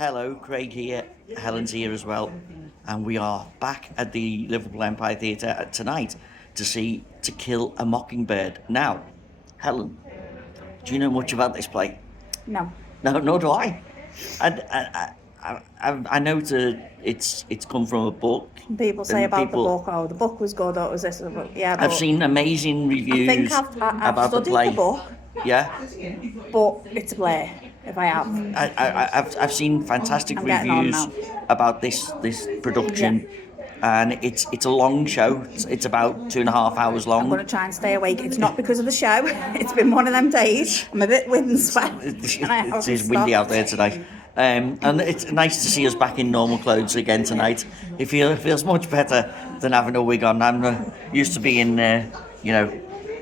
Hello, Craig here, Helen's here as well, and we are back at the Liverpool Empire Theatre tonight To Kill a Mockingbird. Now, Helen, do you know much about this play? No. No, nor do I. I know it's come from a book. People say about the book, oh, the book was good, or it was this, but yeah. I've seen amazing reviews I think I've about the studied play. the book, Yeah, but it's a play, if I have. I've seen fantastic I'm getting on reviews now. about this production, and it's a long show. It's about 2.5 hours long. I'm going to try and stay awake. It's not because of the show. It's been one of them days. I'm a bit wind sweat. It is windy out there today. And it's nice to see us back in normal clothes again tonight. It feels much better than having a wig on. I'm used to being, like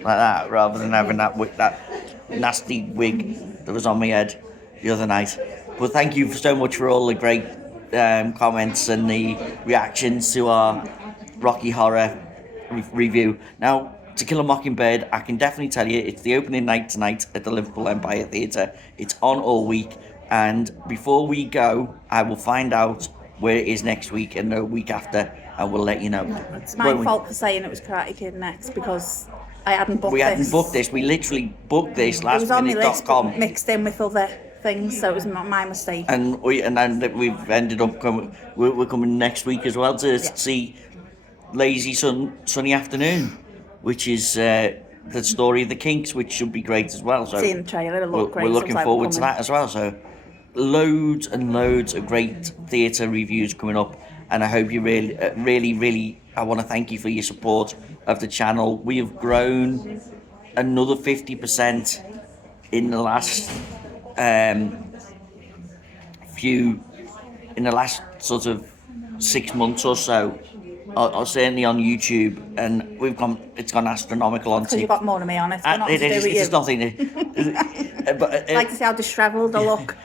that, rather than having that nasty wig that was on my head the other night. But thank you so much for all the great comments and the reactions to our Rocky Horror review. Now, To Kill a Mockingbird, I can definitely tell you it's the opening night tonight at the Liverpool Empire Theatre. It's on all week, and before we go, I will find out where it is next week and the week after, and we'll let you know. It's my fault for saying it was Karate Kid next, because I hadn't booked this. We hadn't booked this. We literally booked this lastminute.com. Mixed in with other things, so it was my mistake. And we've ended up we're coming next week as well to see Lazy Sunny Afternoon, which is the story of the Kinks, which should be great as well. So seeing the trailer, it looked great. We're looking forward to that as well. So loads and loads of great theatre reviews coming up, and I hope you really I want to thank you for your support of the channel. We have grown another 50% in the last sort of 6 months or so, or certainly on YouTube, and it's gone astronomical on because you've got more than me on it. It's nothing. But I'd like to see how dishevelled I look.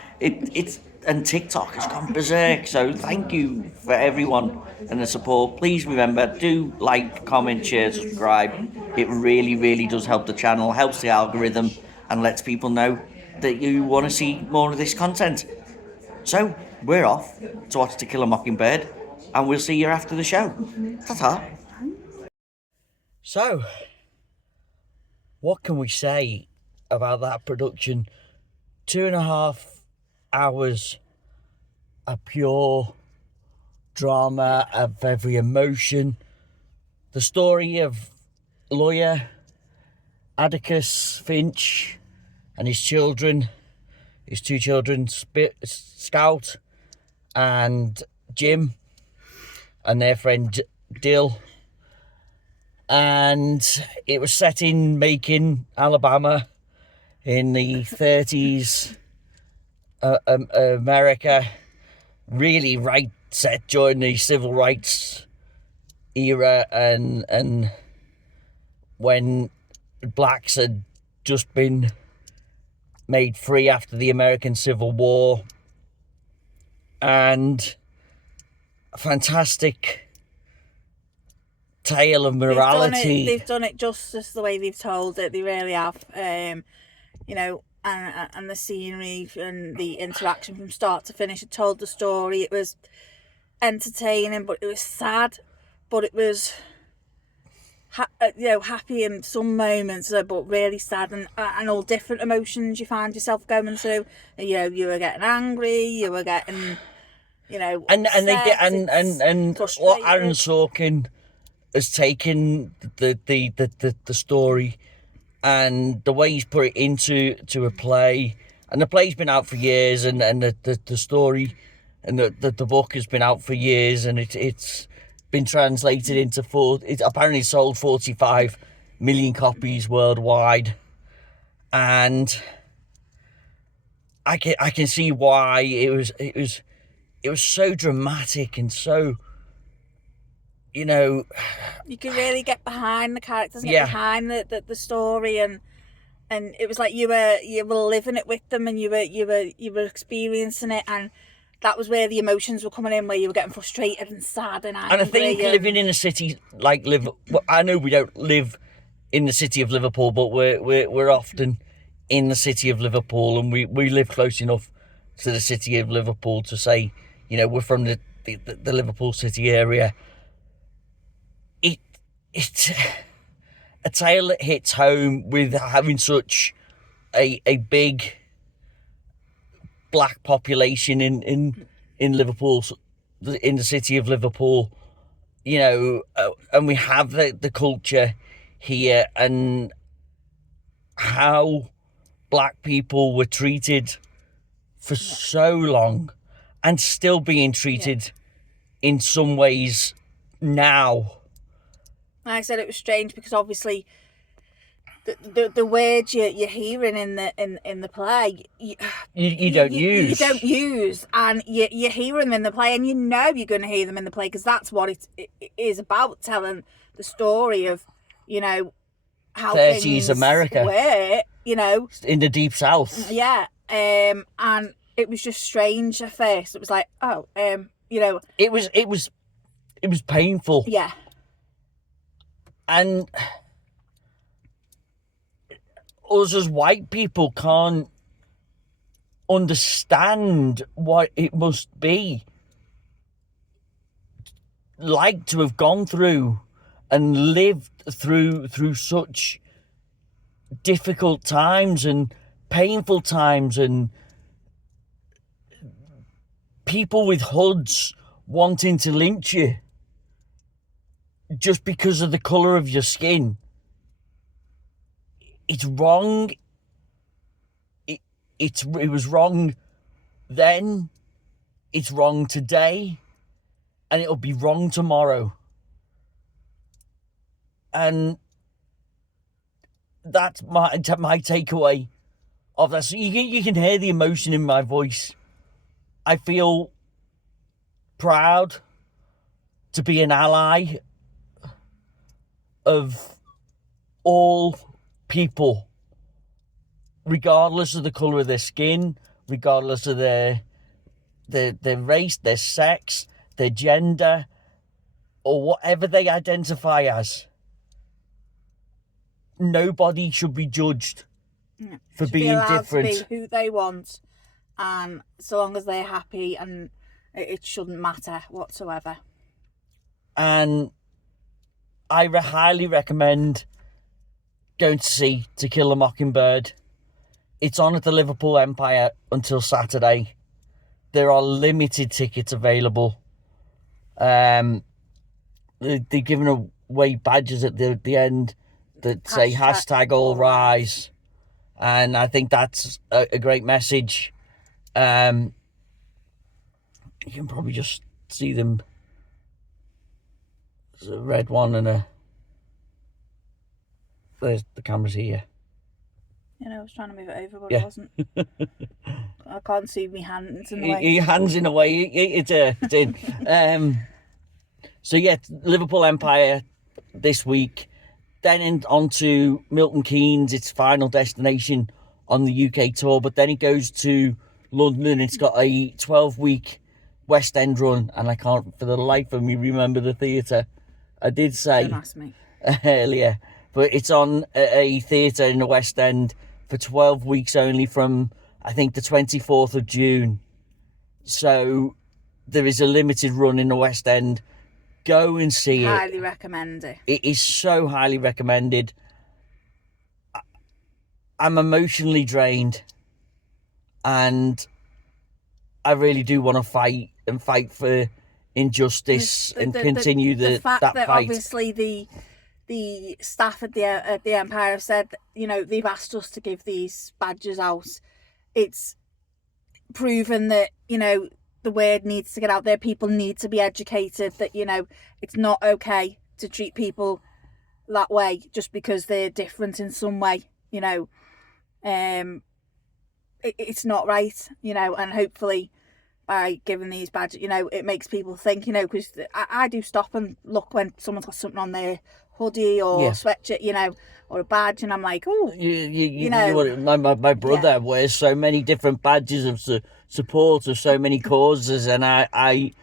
And TikTok has gone berserk. So thank you for everyone and the support. Please remember, do like, comment, share, subscribe. It really does help the channel, helps the algorithm, and lets people know that you want to see more of this content. So we're off to watch To Kill a Mockingbird, and we'll see you after the show. Ta-ta. So, what can we say about that production? 2.5 hours of pure drama, of every emotion. The story of lawyer Atticus Finch and his two children, Scout and Jim, and their friend Dill. And it was set in Macon, Alabama, in the 30s, America, really right set during the civil rights era, and when blacks had just been made free after the American Civil War. And a fantastic tale of morality. They've done it justice the way they've told it. They really have. And the scenery and the interaction from start to finish. It told the story. It was entertaining, but it was sad. But it was, happy in some moments, but really sad, and all different emotions you find yourself going through. You were getting angry. You were getting, and what Aaron Sorkin has taken the story, and the way he's put it into a play, and the play's been out for years, and the story and the book has been out for years, and it's been translated into it apparently sold 45 million copies worldwide, and I can see why it was so dramatic and so, you can really get behind the characters and get behind the story, and it was like you were living it with them, and you were experiencing it, and that was where the emotions were coming in, where you were getting frustrated and sad and angry. And I think living in a city like Liverpool, I know we don't live in the city of Liverpool, but we're often in the city of Liverpool, and we live close enough to the city of Liverpool to say, we're from the Liverpool City area. It's a tale that hits home with having such a big black population in Liverpool, in the city of Liverpool, and we have the culture here, and how black people were treated for so long and still being treated in some ways now. I said it was strange because obviously the words you're hearing in the play you don't use, and you hear them in the play, and you're going to hear them in the play because that's what it is about, telling the story of how 30s things America were, in the deep south. And it was just strange at first. It was like, it was painful. Yeah. And us as white people can't understand what it must be like to have gone through and lived through such difficult times and painful times, and people with hoods wanting to lynch you just because of the colour of your skin. It's wrong. It was wrong then, it's wrong today, and it'll be wrong tomorrow. And that's my takeaway of that. So you can hear the emotion in my voice. I feel proud to be an ally of all people, regardless of the colour of their skin, regardless of their race, their sex, their gender, or whatever they identify as. Nobody should be judged for being different. To be who they want, and so long as they're happy, and it shouldn't matter whatsoever. And I highly recommend going to see To Kill a Mockingbird. It's on at the Liverpool Empire until Saturday. There are limited tickets available. They're giving away badges at the end that say hashtag all rise. And I think that's a great message. You can probably just see them. There's a red one and there's the camera's here. I was trying to move it over, but it wasn't. I can't see my hands in the way. Your hands in the way. It's in. So yeah, Liverpool Empire this week. Then on to Milton Keynes, its final destination on the UK tour. But then it goes to London. It's got a 12-week West End run, and I can't for the life of me remember the theatre. I did say Don't ask me. earlier, but it's on a theatre in the West End for 12 weeks only from, I think, the 24th of June. So there is a limited run in the West End. Go and see it. Highly recommend it. It is so highly recommended. I'm emotionally drained, and I really do want to fight for injustice and continue the fact that fight. Obviously the staff at the Empire have said that, they've asked us to give these badges out. It's proven that the word needs to get out there. People need to be educated that it's not okay to treat people that way just because they're different in some way. It's not right. And hopefully by giving these badges, it makes people think. Because I do stop and look when someone's got something on their hoodie or sweatshirt, or a badge, and I'm like, oh, my brother wears so many different badges of support of so many causes, and I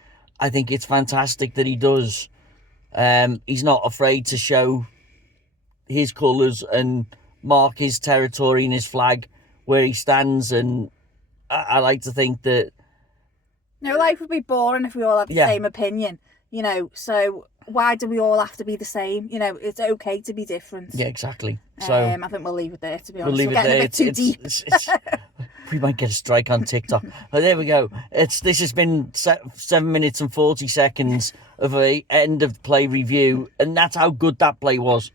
think it's fantastic that he does. He's not afraid to show his colours and mark his territory and his flag where he stands, and I like to think that... No, life would be boring if we all had the same opinion, you know, so why do we all have to be the same? You know, it's okay to be different. Yeah, exactly. So I think we'll leave it there, to be honest. We'll leave it there. A bit too deep. We might get a strike on TikTok. But there we go. This has been 7 minutes and 40 seconds of a end of play review, and that's how good that play was.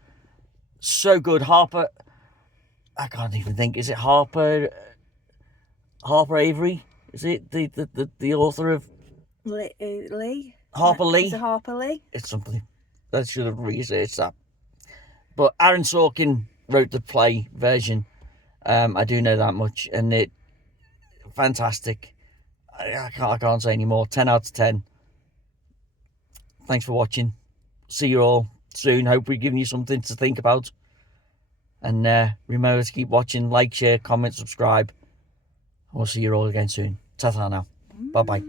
So good. Harper, I can't even think. Is it Harper Avery? Is it the author of Lee? Harper Lee? Is it Harper Lee? It's something. I should have researched that. But Aaron Sorkin wrote the play version. I do know that much, and it fantastic. I can't say any more. 10 out of 10. Thanks for watching. See you all soon. Hope we've given you something to think about. And remember to keep watching, like, share, comment, subscribe. We'll see you all again soon. Ta-ta now. Bye-bye.